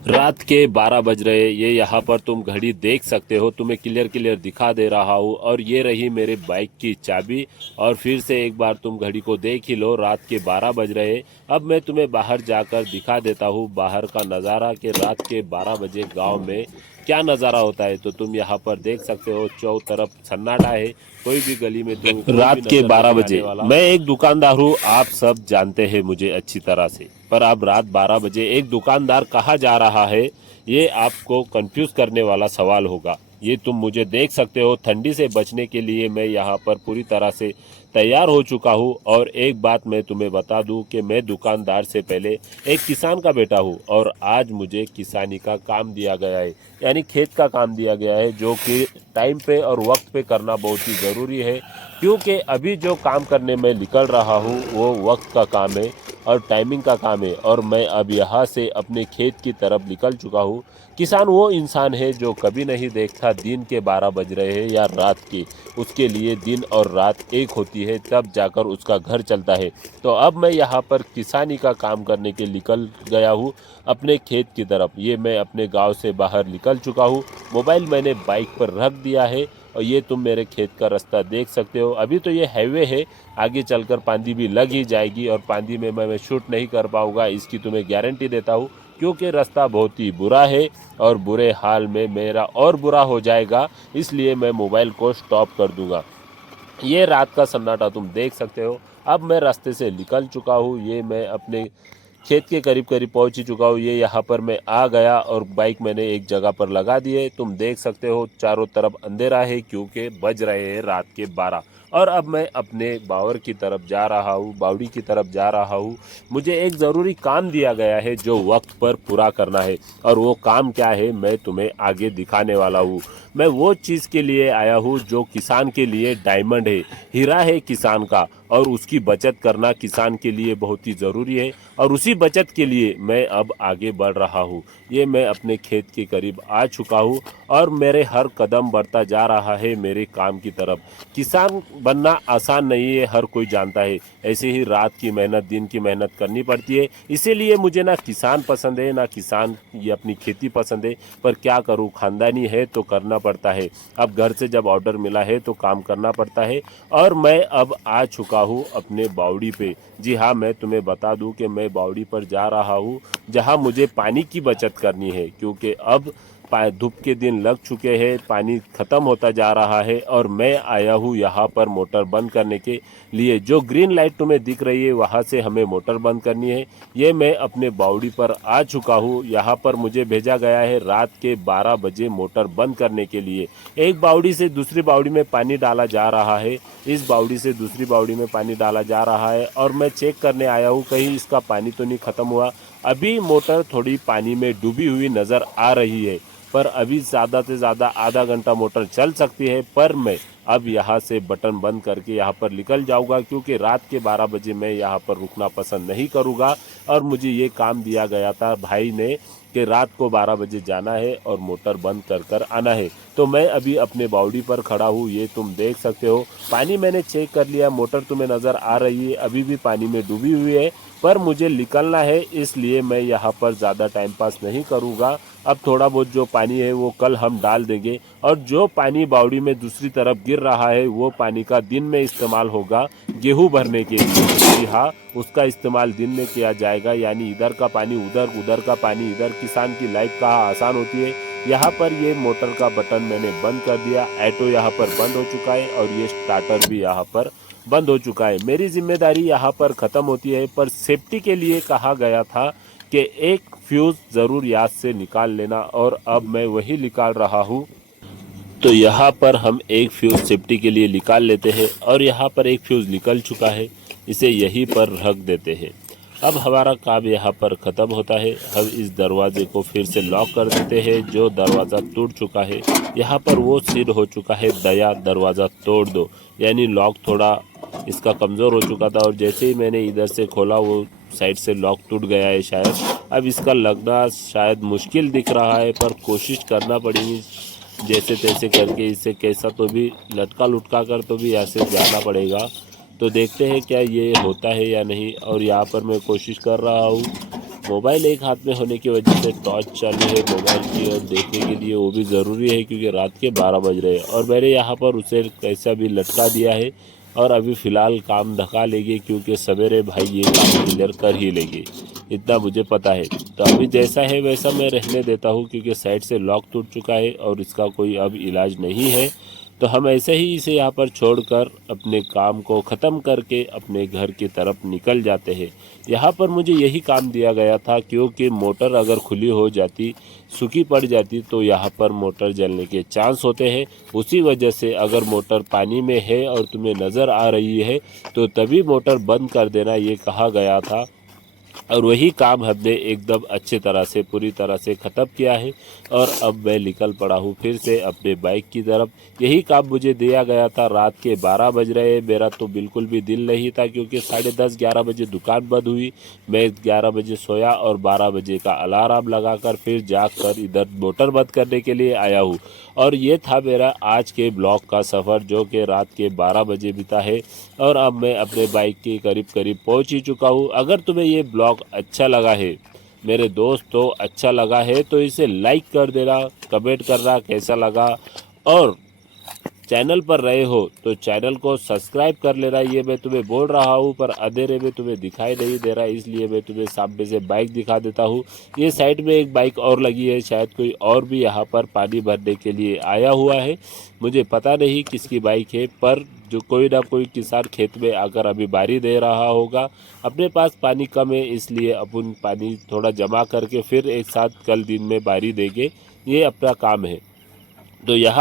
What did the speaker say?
रात के 12 बज रहे, ये यहाँ पर तुम घड़ी देख सकते हो, तुम्हें क्लियर क्लियर दिखा दे रहा हूँ। और ये रही मेरे बाइक की चाबी। और फिर से एक बार तुम घड़ी को देख ही लो, रात के 12 बज रहे। अब मैं तुम्हें बाहर जाकर दिखा देता हूँ बाहर का नज़ारा कि रात के 12 बजे गांव में क्या नज़ारा होता है। तो तुम यहाँ पर देख सकते हो, चौ तरफ सन्नाटा है, कोई भी गली में तुम्हें कोई भी रात के नजर 12 नहीं आने बजे वाला। मैं एक दुकानदार हूँ, आप सब जानते हैं मुझे अच्छी तरह से। पर अब रात 12 बजे एक दुकानदार कहाँ जा रहा है, ये आपको कंफ्यूज करने वाला सवाल होगा। ये तुम मुझे देख सकते हो, ठंडी से बचने के लिए मैं यहाँ पर पूरी तरह से तैयार हो चुका हूँ। और एक बात मैं तुम्हें बता दूँ कि मैं दुकानदार से पहले एक किसान का बेटा हूँ, और आज मुझे किसानी का काम दिया गया है, यानी खेत का काम दिया गया है, जो कि टाइम पे और वक्त पे करना बहुत ही ज़रूरी है। क्योंकि अभी जो काम करने में निकल रहा हूँ वो वक्त का काम है और टाइमिंग का काम है। और मैं अब यहाँ से अपने खेत की तरफ निकल चुका हूँ। किसान वो इंसान है जो कभी नहीं देखता दिन के 12 बज रहे हैं या रात के। उसके लिए दिन और रात एक होती है, तब जाकर उसका घर चलता है। तो अब मैं यहाँ पर किसानी का काम करने के निकल गया हूँ अपने खेत की तरफ। ये मैं अपने गांव से बाहर निकल चुका हूँ। मोबाइल मैंने बाइक पर रख दिया है और ये तुम मेरे खेत का रास्ता देख सकते हो। अभी तो ये हाईवे है, आगे चलकर पांदी भी लग ही जाएगी, और पांदी में मैं शूट नहीं कर पाऊंगा, इसकी तुम्हें गारंटी देता हूँ। क्योंकि रास्ता बहुत ही बुरा है और बुरे हाल में मेरा और बुरा हो जाएगा, इसलिए मैं मोबाइल को स्टॉप कर दूंगा। ये रात का सन्नाटा तुम देख सकते हो। अब मैं रास्ते से निकल चुका हूँ, ये मैं अपने खेत के करीब करीब पहुंच ही चुका हूँ। ये यहाँ पर मैं आ गया और बाइक मैंने एक जगह पर लगा दी है। तुम देख सकते हो चारों तरफ अंधेरा है, क्योंकि बज रहे हैं रात के 12। और अब मैं अपने बावर की तरफ जा रहा हूँ, बावड़ी की तरफ जा रहा हूँ। मुझे एक ज़रूरी काम दिया गया है जो वक्त पर पूरा करना है, और वो काम क्या है मैं तुम्हें आगे दिखाने वाला हूँ। मैं वो चीज़ के लिए आया हूँ जो किसान के लिए डायमंड है, हीरा है किसान का, और उसकी बचत करना किसान के लिए बहुत ही ज़रूरी है। और उसी बचत के लिए मैं अब आगे बढ़ रहा हूँ। ये मैं अपने खेत के करीब आ चुका हूँ और मेरे हर कदम बढ़ता जा रहा है मेरे काम की तरफ। किसान बनना आसान नहीं है, हर कोई जानता है। ऐसे ही रात की मेहनत, दिन की मेहनत करनी पड़ती है। इसीलिए मुझे ना किसान पसंद है, ना किसान ये अपनी खेती पसंद है। पर क्या करूँ, खानदानी है तो करना पड़ता है। अब घर से जब ऑर्डर मिला है तो काम करना पड़ता है। और मैं अब आ चुका हूँ अपने बावड़ी पे। जी हाँ, मैं तुम्हें बता दूं कि मैं बावड़ी पर जा रहा हूँ, जहाँ मुझे पानी की बचत करनी है। क्योंकि अब धूप के दिन लग चुके हैं, पानी ख़त्म होता जा रहा है, और मैं आया हूँ यहाँ पर मोटर बंद करने के लिए। जो ग्रीन लाइट तुम्हें दिख रही है वहाँ से हमें मोटर बंद करनी है। ये मैं अपने बावड़ी पर आ चुका हूँ। यहाँ पर मुझे भेजा गया है रात के 12 बजे मोटर बंद करने के लिए। एक बावड़ी से दूसरी बावड़ी में पानी डाला जा रहा है, इस बावड़ी से दूसरी बावड़ी में पानी डाला जा रहा है, और मैं चेक करने आया हूँ कहीं इसका पानी तो नहीं ख़त्म हुआ। अभी मोटर थोड़ी पानी में डूबी हुई नज़र आ रही है, पर अभी ज़्यादा से ज़्यादा आधा घंटा मोटर चल सकती है। पर मैं अब यहाँ से बटन बंद करके यहाँ पर निकल जाऊँगा, क्योंकि रात के 12 बजे मैं यहाँ पर रुकना पसंद नहीं करूँगा। और मुझे ये काम दिया गया था भाई ने कि रात को 12 बजे जाना है और मोटर बंद कर कर आना है। तो मैं अभी अपने बावड़ी पर खड़ा हूँ, ये तुम देख सकते हो। पानी मैंने चेक कर लिया, मोटर तुम्हें नज़र आ रही है, अभी भी पानी में डूबी हुई है। पर मुझे निकलना है, इसलिए मैं यहाँ पर ज़्यादा टाइम पास नहीं करूँगा। अब थोड़ा बहुत जो पानी है वो कल हम डाल देंगे, और जो पानी बावड़ी में दूसरी तरफ गिर रहा है वो पानी का दिन में इस्तेमाल होगा गेहूं भरने के लिए। जी हाँ, उसका इस्तेमाल दिन में किया जाएगा, यानी इधर का पानी उधर, उधर का पानी इधर। किसान की लाइफ कहाँ आसान होती है। यहाँ पर ये मोटर का बटन मैंने बंद कर दिया, ऑटो यहाँ पर बंद हो चुका है, और ये स्टार्टर भी यहाँ पर बंद हो चुका है। मेरी जिम्मेदारी यहाँ पर ख़त्म होती है। पर सेफ्टी के लिए कहा गया था कि एक फ्यूज़ ज़रूर याद से निकाल लेना, और अब मैं वही निकाल रहा हूँ। तो यहाँ पर हम एक फ्यूज़ सेफ्टी के लिए निकाल लेते हैं, और यहाँ पर एक फ्यूज़ निकल चुका है, इसे यहीं पर रख देते हैं। अब हमारा काम यहाँ पर ख़त्म होता है। हम इस दरवाजे को फिर से लॉक कर देते हैं, जो दरवाज़ा टूट चुका है। यहाँ पर वो सील हो चुका है, दया दरवाज़ा तोड़ दो, यानी लॉक थोड़ा इसका कमज़ोर हो चुका था, और जैसे ही मैंने इधर से खोला वो साइड से लॉक टूट गया है शायद। अब इसका लगना शायद मुश्किल दिख रहा है, पर कोशिश करना पड़ेगी जैसे तैसे करके। इसे कैसा तो भी लटका लुटका कर तो भी ऐसे जाना पड़ेगा। तो देखते हैं क्या ये होता है या नहीं। और यहाँ पर मैं कोशिश कर रहा हूँ मोबाइल एक हाथ में होने की वजह से टॉर्च चालू है मोबाइल की और देखने के लिए, वो भी ज़रूरी है क्योंकि रात के 12 बज रहे हैं और मैंने यहाँ पर उसे कैसा भी लटका दिया है और अभी फ़िलहाल काम धका लेंगे क्योंकि सवेरे भाई ये काम क्लियर कर ही लेंगे, इतना मुझे पता है। तो अभी जैसा है वैसा मैं रहने देता हूँ क्योंकि साइड से लॉक टूट चुका है और इसका कोई अब इलाज नहीं है। तो हम ऐसे ही इसे यहाँ पर छोड़कर अपने काम को ख़त्म करके अपने घर की तरफ निकल जाते हैं। यहाँ पर मुझे यही काम दिया गया था क्योंकि मोटर अगर खुली हो जाती, सूखी पड़ जाती तो यहाँ पर मोटर जलने के चांस होते हैं। उसी वजह से अगर मोटर पानी में है और तुम्हें नज़र आ रही है तो तभी मोटर बंद कर देना, ये कहा गया था। और वही काम हमने एकदम अच्छे तरह से पूरी तरह से ख़त्म किया है और अब मैं निकल पड़ा हूँ फिर से अपने बाइक की तरफ। यही काम मुझे दिया गया था। रात के 12 बज रहे हैं, मेरा तो बिल्कुल भी दिल नहीं था क्योंकि 10:30-11 बजे दुकान बंद हुई। मैं 11 बजे सोया और 12 बजे का अलार्म लगाकर फिर जाकर इधर मोटर बंद करने के लिए आया हूँ। और ये था मेरा आज के ब्लॉग का सफ़र जो कि रात के 12 बजे बीता है और अब मैं अपने बाइक के करीब करीब पहुंच ही चुका हूं। अगर तुम्हें ये ब्लॉग अच्छा लगा है मेरे दोस्त, तो अच्छा लगा है तो इसे लाइक कर देना, कमेंट करना कैसा लगा, और चैनल पर रहे हो तो चैनल को सब्सक्राइब कर लेना। ये मैं तुम्हें बोल रहा हूँ पर अंधेरे में तुम्हें दिखाई नहीं दे रहा, इसलिए मैं तुम्हें सामने से बाइक दिखा देता हूँ। ये साइड में एक बाइक और लगी है, शायद कोई और भी यहाँ पर पानी भरने के लिए आया हुआ है। मुझे पता नहीं किसकी बाइक है, पर जो कोई ना कोई किसान खेत में आकर अभी बारी दे रहा होगा। अपने पास पानी कम है इसलिए अपन पानी थोड़ा जमा करके फिर एक साथ कल दिन में बारी देंगे, ये अपना काम है। तो यहाँ